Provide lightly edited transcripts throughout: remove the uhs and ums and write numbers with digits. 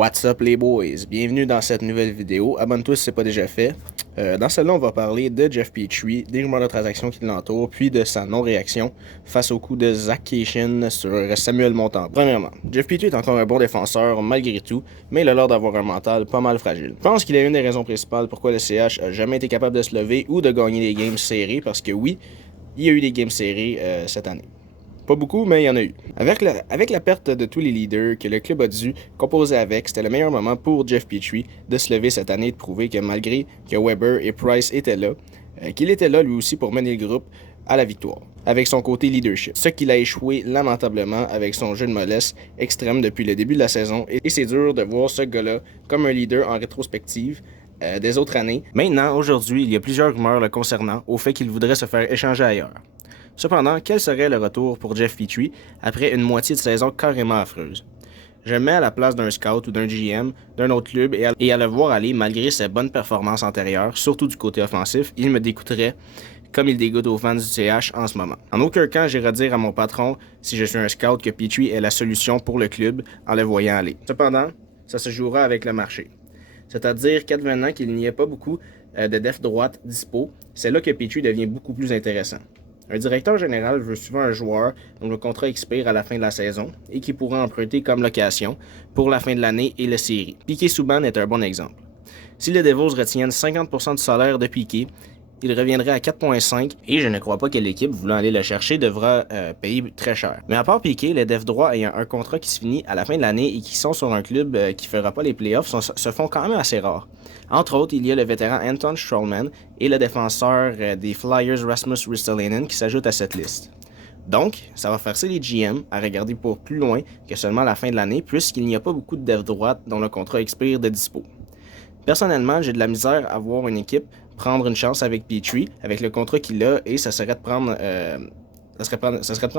What's up les boys? Bienvenue dans cette nouvelle vidéo. Abonne-toi si ce n'est pas déjà fait. Dans celle-là, on va parler de Jeff Petrie, des rumeurs de transactions qui l'entourent, puis de sa non-réaction face au coup de Zach Cation sur Samuel Montembeault. Premièrement, Jeff Petrie est encore un bon défenseur malgré tout, mais il a l'air d'avoir un mental pas mal fragile. Je pense qu'il est une des raisons principales pourquoi le CH a jamais été capable de se lever ou de gagner des games serrés, parce que oui, il y a eu des games serrés cette année. Pas beaucoup, mais il y en a eu. Avec la perte de tous les leaders que le club a dû composer avec, c'était le meilleur moment pour Jeff Petrie de se lever cette année et de prouver que malgré que Weber et Price étaient là, qu'il était là lui aussi pour mener le groupe à la victoire, avec son côté leadership. Ce qu'il a échoué lamentablement avec son jeu de mollesse extrême depuis le début de la saison, et c'est dur de voir ce gars-là comme un leader en rétrospective des autres années. Maintenant, aujourd'hui, il y a plusieurs rumeurs le concernant au fait qu'il voudrait se faire échanger ailleurs. Cependant, quel serait le retour pour Jeff Petrie après une moitié de saison carrément affreuse? Je me mets à la place d'un scout ou d'un GM d'un autre club et à le voir aller malgré ses bonnes performances antérieures, surtout du côté offensif, il me dégoûterait comme il dégoûte aux fans du CH en ce moment. En aucun cas, j'irai dire à mon patron, si je suis un scout, que Petrie est la solution pour le club en le voyant aller. Cependant, ça se jouera avec le marché. C'est-à-dire qu'advenant qu'il n'y ait pas beaucoup de def droite dispo, c'est là que Petrie devient beaucoup plus intéressant. Un directeur général veut souvent un joueur dont le contrat expire à la fin de la saison et qui pourra emprunter comme location pour la fin de l'année et la série. Piquet Subban est un bon exemple. Si les Devils retiennent 50% du salaire de Piquet, il reviendrait à 4,5 et je ne crois pas que l'équipe voulant aller le chercher devra payer très cher. Mais à part Piquet, les Def droits ayant un contrat qui se finit à la fin de l'année et qui sont sur un club qui ne fera pas les playoffs se font quand même assez rares. Entre autres, il y a le vétéran Anton Strowman et le défenseur des Flyers Rasmus Ristolainen qui s'ajoutent à cette liste. Donc, ça va forcer les GM à regarder pour plus loin que seulement la fin de l'année puisqu'il n'y a pas beaucoup de Def droite dont le contrat expire de dispo. Personnellement, j'ai de la misère à voir une équipe prendre une chance avec Petrie, avec le contrat qu'il a, et ça serait de prendre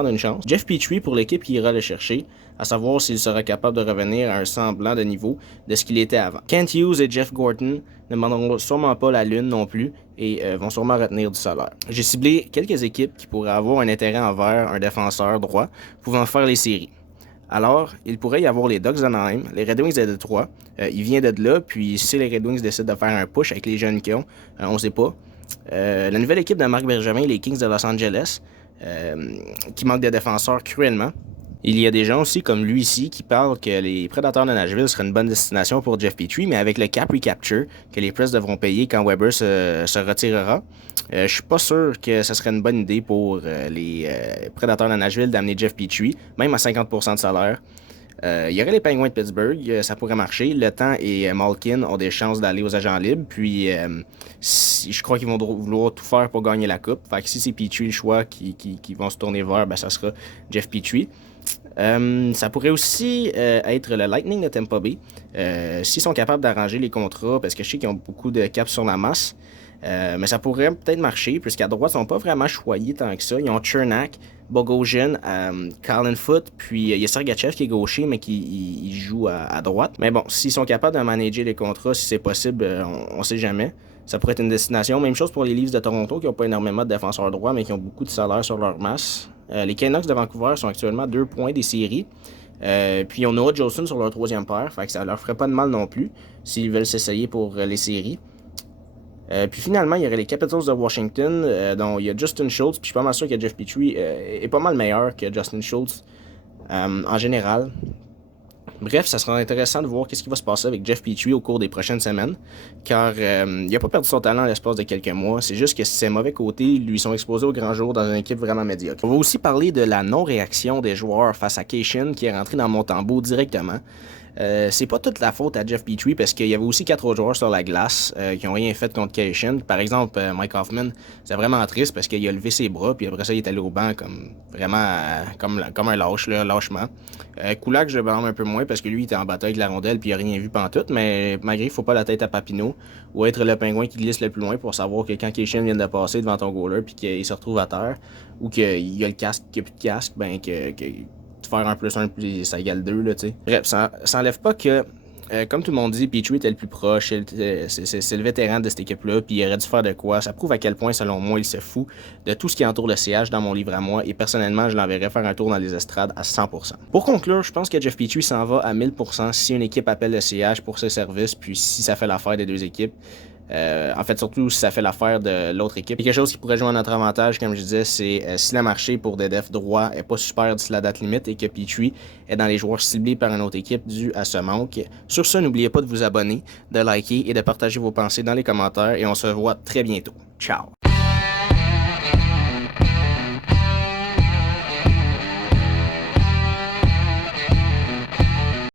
une chance. Jeff Petrie pour l'équipe qui ira le chercher, à savoir s'il sera capable de revenir à un semblant de niveau de ce qu'il était avant. Kent Hughes et Jeff Gorton ne demanderont sûrement pas la lune non plus et vont sûrement retenir du salaire. J'ai ciblé quelques équipes qui pourraient avoir un intérêt envers un défenseur droit pouvant faire les séries. Alors, il pourrait y avoir les Ducks d'Anaheim, les Red Wings de Détroit. Il vient de là, puis si les Red Wings décident de faire un push avec les jeunes qu'ils ont, on ne sait pas. La nouvelle équipe de Marc Bergevin, les Kings de Los Angeles, qui manque de défenseurs cruellement. Il y a des gens aussi comme lui ici qui parlent que les Prédateurs de Nashville seraient une bonne destination pour Jeff Petrie, mais avec le cap recapture que les Press devront payer quand Weber se retirera, je suis pas sûr que ce serait une bonne idée pour les Prédateurs de Nashville d'amener Jeff Petrie, même à 50% de salaire. Il y aurait les Penguins de Pittsburgh, ça pourrait marcher. Le Temps et Malkin ont des chances d'aller aux agents libres, puis je crois qu'ils vont vouloir tout faire pour gagner la coupe. Fait que si c'est Petrie le choix qui vont se tourner vers, ben ça sera Jeff Petrie. Ça pourrait aussi être le Lightning de Tampa Bay. S'ils sont capables d'arranger les contrats, parce que je sais qu'ils ont beaucoup de caps sur la masse, mais ça pourrait peut-être marcher, puisqu'à droite, ils sont pas vraiment choyés tant que ça. Ils ont Chernak, Bogosian, Colin Foote, puis il y a Sergachev qui est gaucher, mais qui joue à droite. Mais bon, s'ils sont capables de manager les contrats, si c'est possible, on sait jamais. Ça pourrait être une destination. Même chose pour les Leafs de Toronto, qui n'ont pas énormément de défenseurs droits, mais qui ont beaucoup de salaire sur leur masse. Les Canucks de Vancouver sont actuellement à 2 points des séries. Puis on aura Jolson sur leur troisième paire, fait que ça leur ferait pas de mal non plus s'ils veulent s'essayer pour les séries. Puis finalement, il y aurait les Capitals de Washington, dont il y a Justin Schultz, puis je suis pas mal sûr que Jeff Petrie est pas mal meilleur que Justin Schultz en général. Bref, ça sera intéressant de voir qu'est-ce qui va se passer avec Jeff Petrie au cours des prochaines semaines, car il n'a pas perdu son talent à l'espace de quelques mois, c'est juste que ses mauvais côtés lui sont exposés au grand jour dans une équipe vraiment médiocre. On va aussi parler de la non-réaction des joueurs face à Cation qui est rentré dans Montembeault directement. C'est pas toute la faute à Jeff Petrie parce qu'il y avait aussi 4 autres joueurs sur la glace qui ont rien fait contre Cation. Par exemple, Mike Hoffman, c'est vraiment triste parce qu'il a levé ses bras puis après ça il est allé au banc comme vraiment comme un lâche, là, lâchement. Kulak, je le blâme un peu moins parce que lui il était en bataille avec la rondelle puis il a rien vu pantoute, mais malgré il faut pas la tête à Papineau ou être le pingouin qui glisse le plus loin pour savoir que quand Cation vient de passer devant ton goaler puis qu'il se retrouve à terre ou qu'il y a le casque, qu'il n'y a plus de casque, ben que faire un plus 1 puis ça égale 2, là, tu sais. Bref, ça enlève pas que Comme tout le monde dit, Petrie était le plus proche, c'est le vétéran de cette équipe-là, puis il aurait dû faire de quoi. Ça prouve à quel point, selon moi, il se fout de tout ce qui entoure le CH dans mon livre à moi, et personnellement, je l'enverrais faire un tour dans les estrades à 100%. Pour conclure, je pense que Jeff Petrie s'en va à 1000% si une équipe appelle le CH pour ce service, puis si ça fait l'affaire des deux équipes. En fait, surtout si ça fait l'affaire de l'autre équipe. Et quelque chose qui pourrait jouer à notre avantage, comme je disais, c'est si le marché pour des defs droits est pas super d'ici la date limite et que Petrie est dans les joueurs ciblés par une autre équipe dû à ce manque. Sur ce, n'oubliez pas de vous abonner, de liker et de partager vos pensées dans les commentaires et on se voit très bientôt. Ciao!